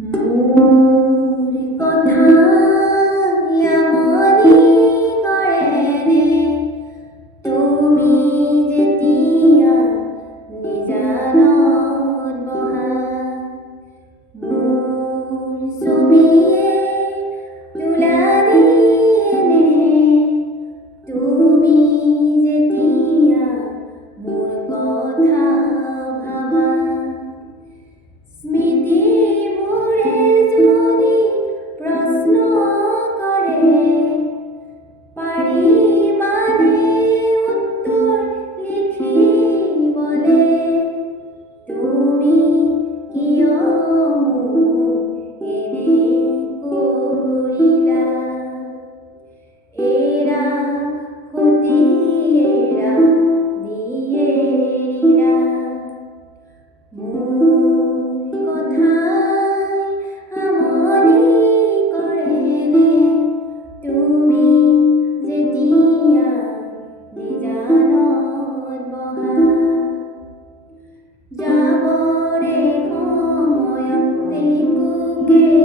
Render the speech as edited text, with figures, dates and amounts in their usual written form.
মোর কথা মনি কৰেনে তুমি যেতিয়া নিজানত বহা মোৰ ছবিয়ে তোলা দিয়েনে তুমি যেতিয়া মোৰ কথা ভাবা স্মৃতিবোৰে যদি প্ৰশ্ন কৰে পাৰিবানে উত্তৰ লিখিবলে তুমি কিয় মোক এনে কৰিলা এৰা সুতি এৰা দিয়ে এৰিলা মোৰ কথাই আমনি কৰেনে তুমি যেতিয়া নিজানত বহা যাবৰে সময়ত একোকে